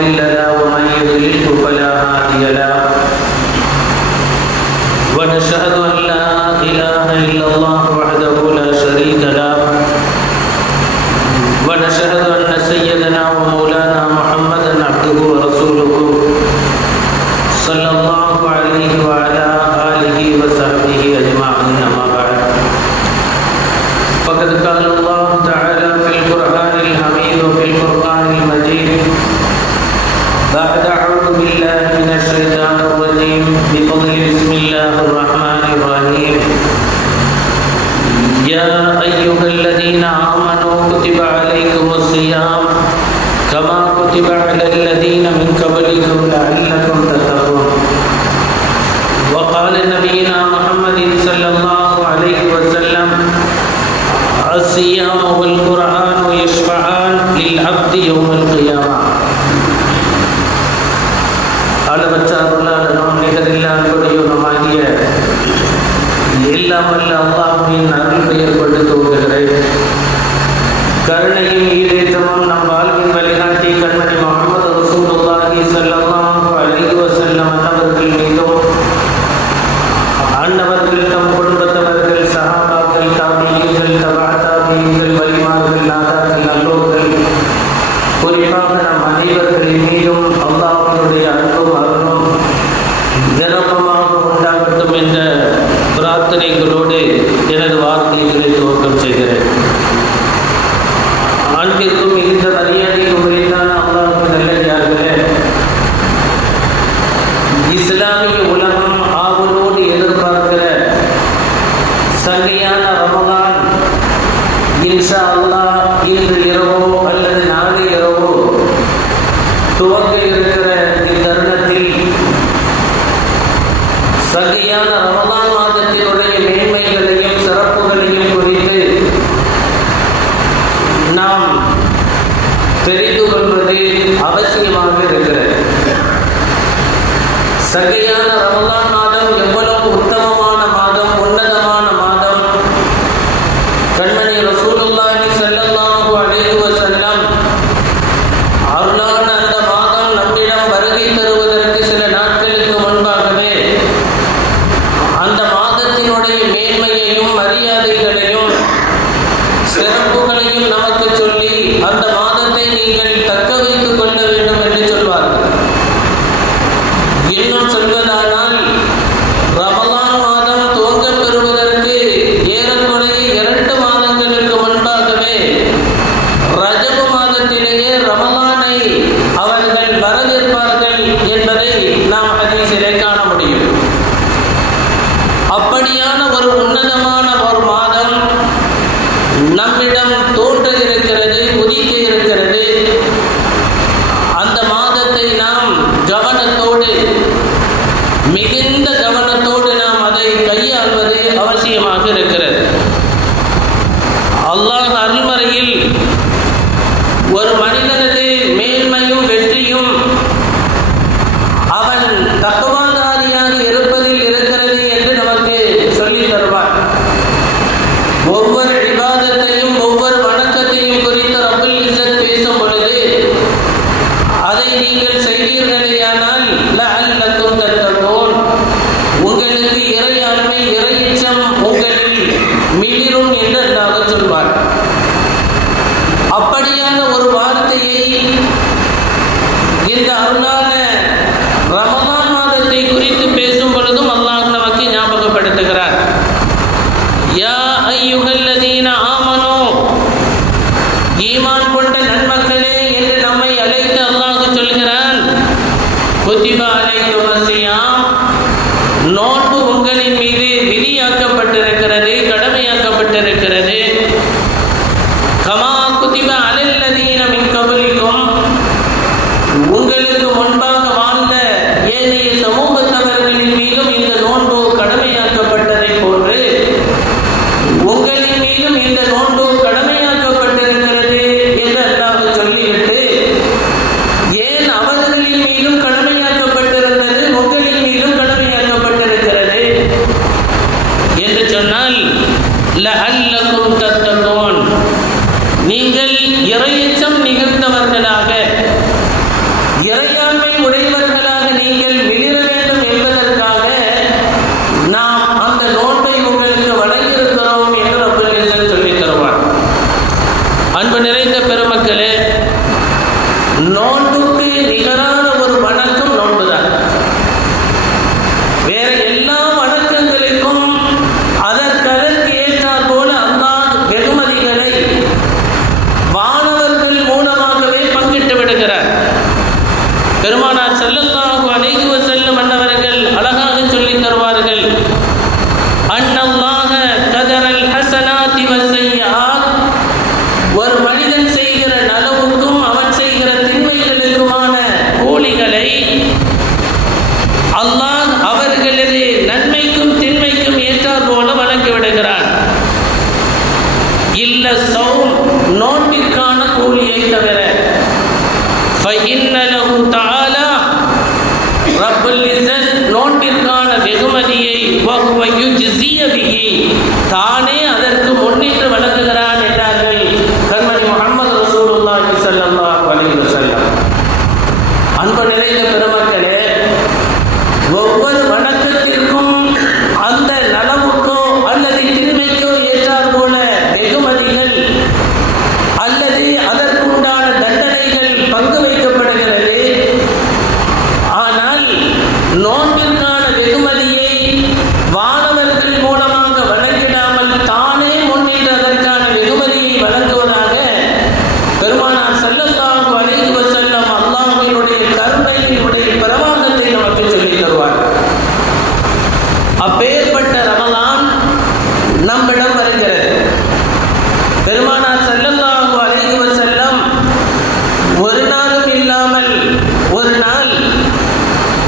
لله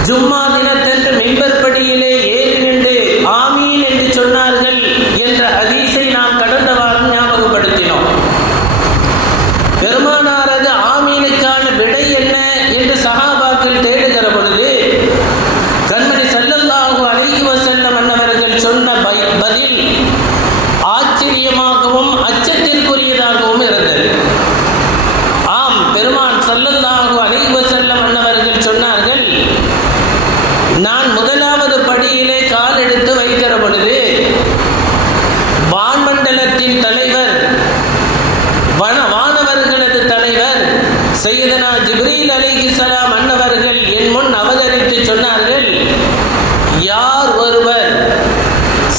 Don't mind.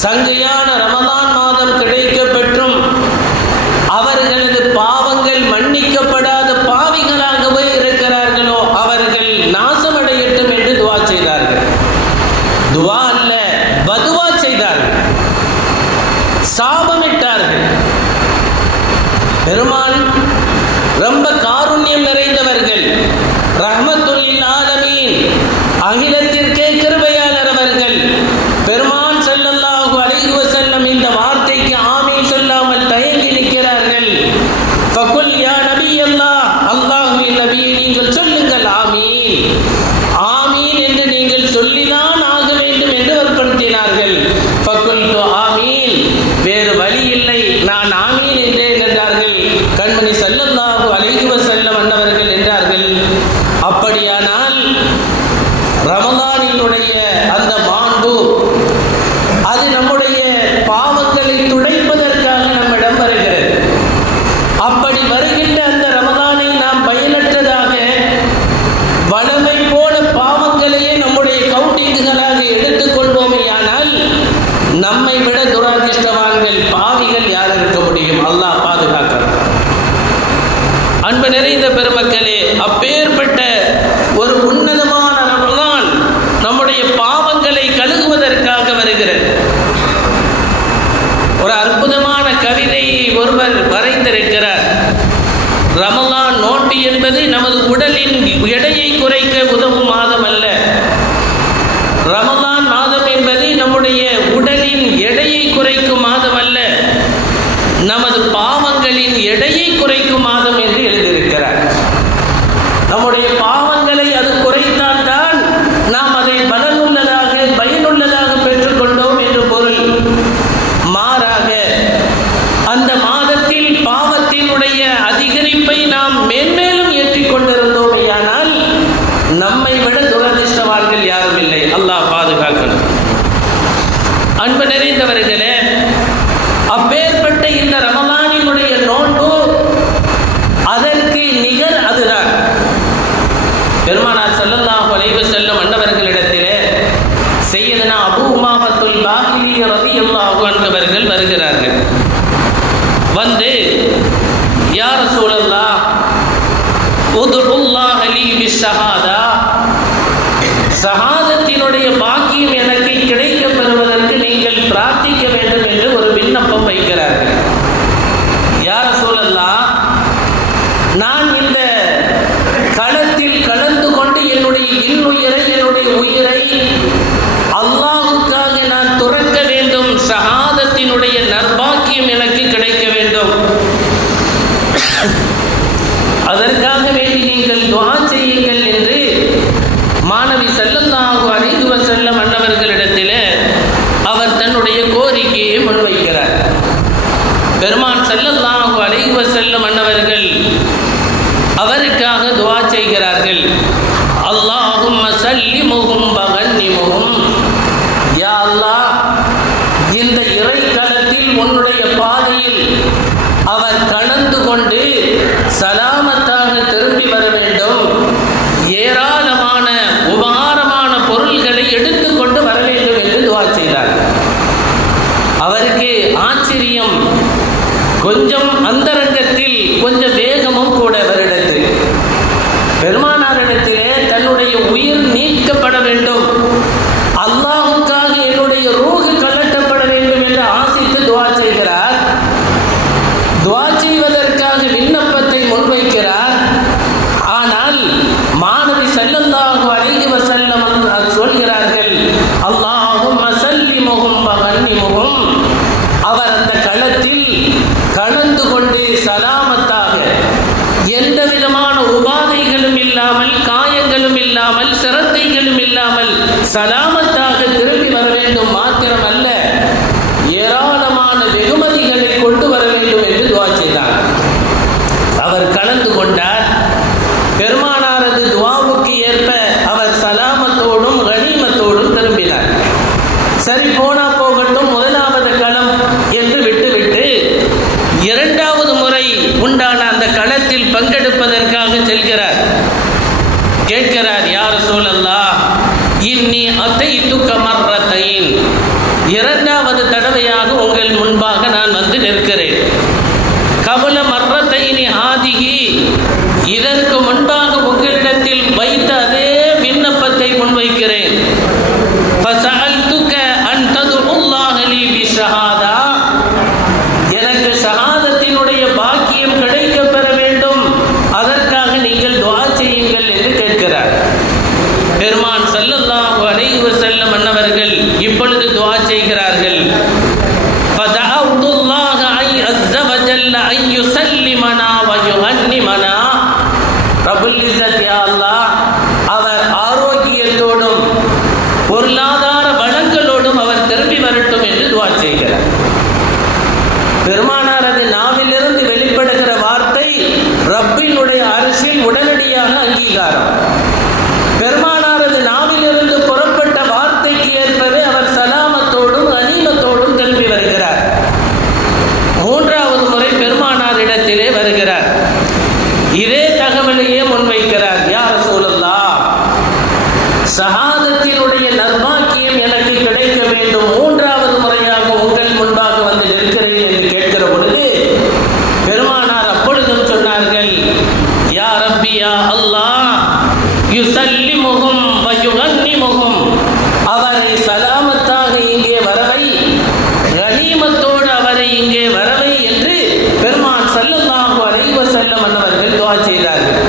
సంఘ Corea. சையதுனா Abu உமாபத்துல் Bahili Ravi அல்லாஹு என்பவர்கள் வருகிறார் பெருமான் செல்லல்லாஹு அலைவ செல்லும் அண்ணவர் Fa'atitu kamarratain de. ছিলেন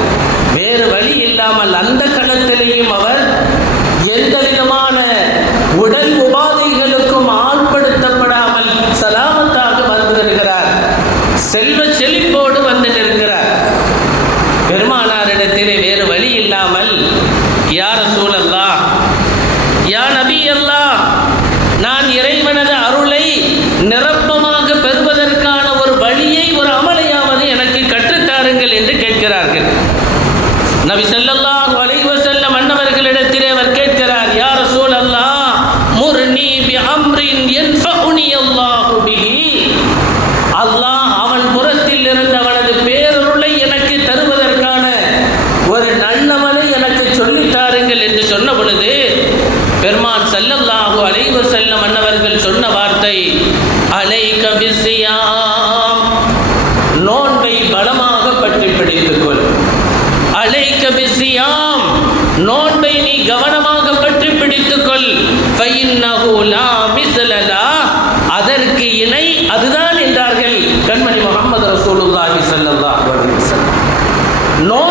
பெருமான் செல்லல்லாஹு அலைவ செல்ல மன்னவர்கள் சொன்ன வார்த்தை அலை கபிசியாம் நோன்பை பலமாக பற்றி பிடித்துக் கொள். அலை கபிசியாம் நோன்பை நீ கவனமாக பற்றி பிடித்துக் கொள். அதற்கு இணை அதுதான் என்றார்கள் கண்மணி முகமது ரசூலுல்லாஹி சல்லல்லாஹு அலைஹி வஸல்லம். நோ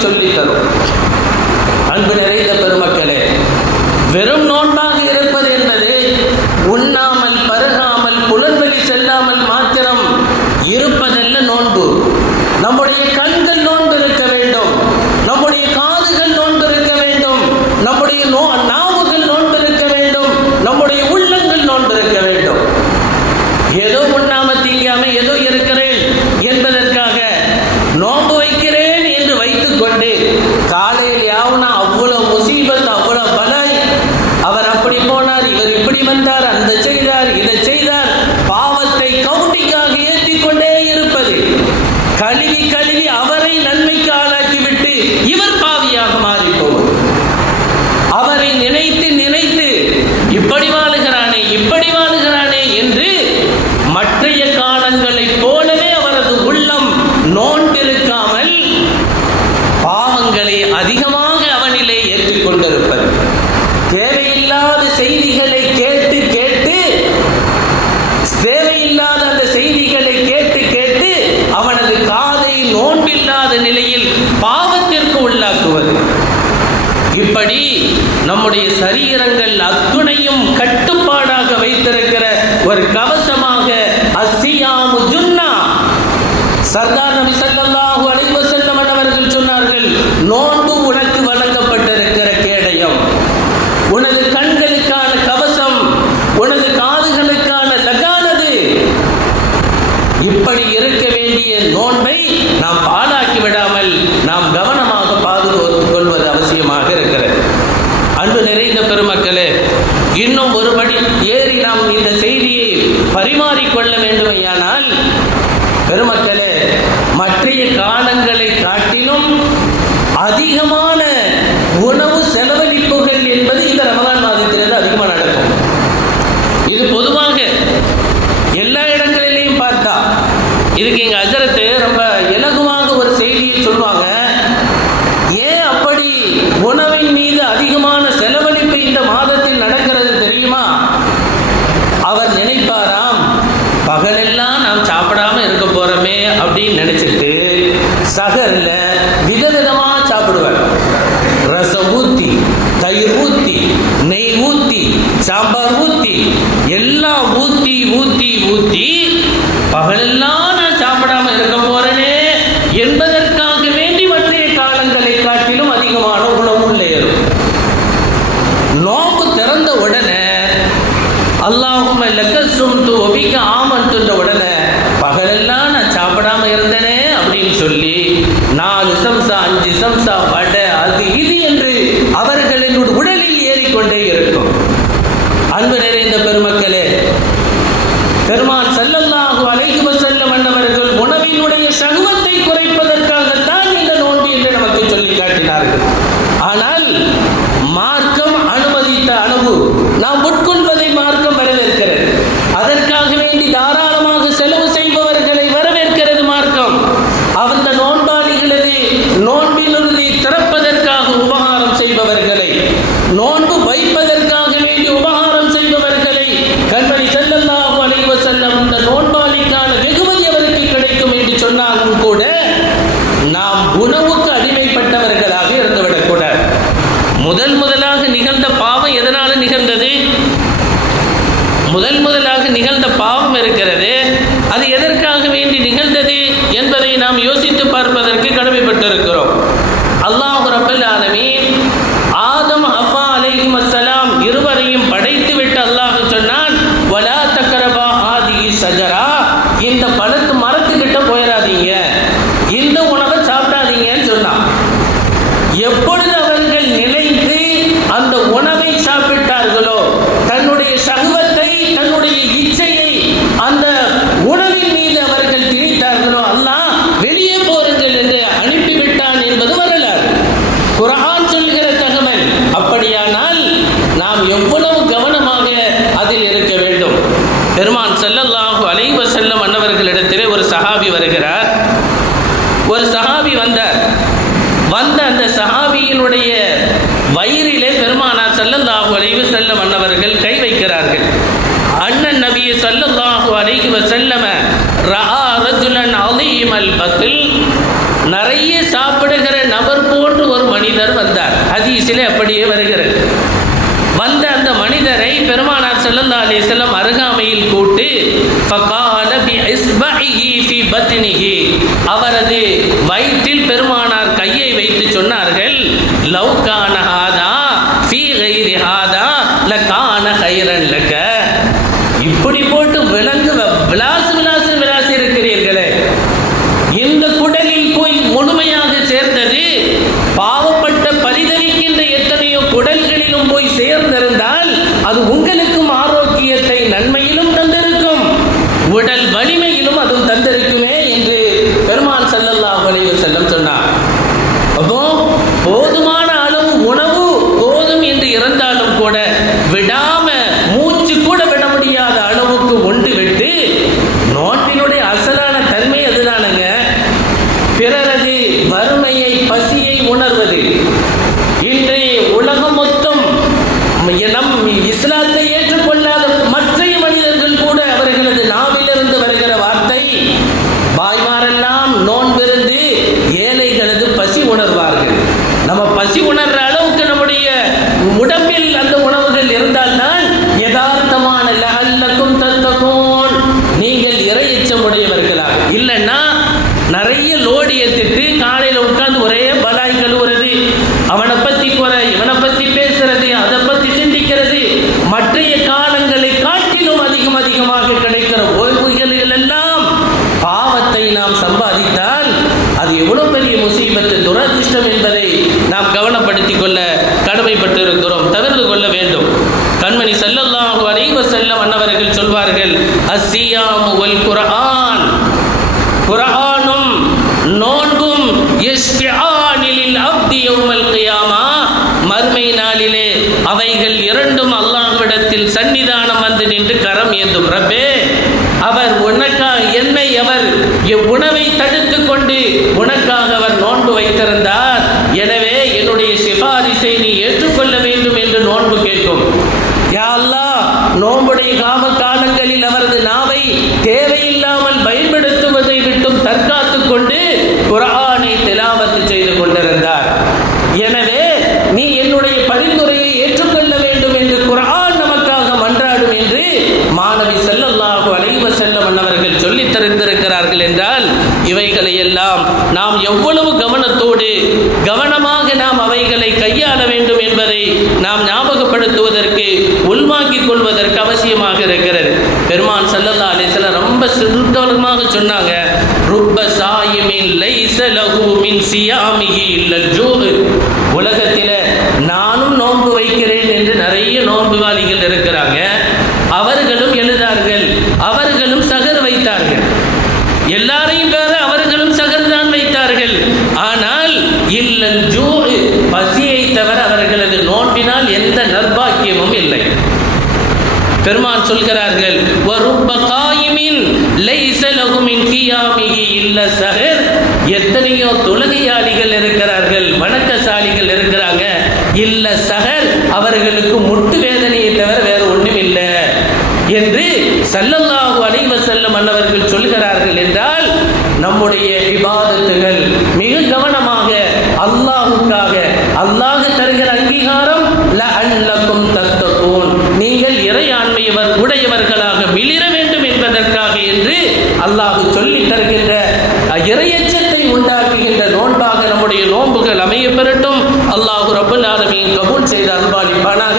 சொல்லி தரும் அன்பு நிறைந்த பெருமக்களே வெறும் நோன்பா mercado அதில் விதவிதமாக சாப்பிடுவார் ரசம் ஊற்றி தயிர் ஊற்றி நெய் ஊற்றி சாம்பார் ஊற்றி எல்லாம் ஊற்றி ஊற்றி ஊற்றி பகலெல்லாம் சஜரா இந்த பழ மனிதர் வந்தார். ஹதீஸில் அப்படியே வருகிறது. வந்த அந்த மனிதரை பெருமானார் செல்லல்லா அலி செல்லம் அருகாமையில் கூட்டு அவரது வயிற்றில் பெருமானார் கையை வைத்து சொன்னார்கள் லவ்கானஹா பெருமான் சொல்கிறார்கள் வரும் கியாமிகி இல்ல சகர் எத்தனையோ தொழுகையாளிகள் இருக்கிறார்கள் வணக்கசாலிகள் இருக்கிறாங்க. இல்ல சகர் அவர்களுக்கு முட்டு வேதனையை தவிர வேற ஒன்றும் இல்லை என்று சல்லல்லாஹு அலைவ செல்லும் மன்னவர்கள் சொல்கிறார்கள் என்றால் நம்முடைய விவாதத்துகள் மிக கவனமாக அல்லாஹுக்காக அல்லாஹ் அல்லாஹ் சொல்லி தருகின்ற இறையச்சத்தை உண்டாக்குகின்ற நோன்பாக நம்முடைய நோன்புகள் அமைய பெறட்டும். அல்லாஹு ரபுல் ஆலமியின் கபூல் செய்த அன்பாளிப்பானாக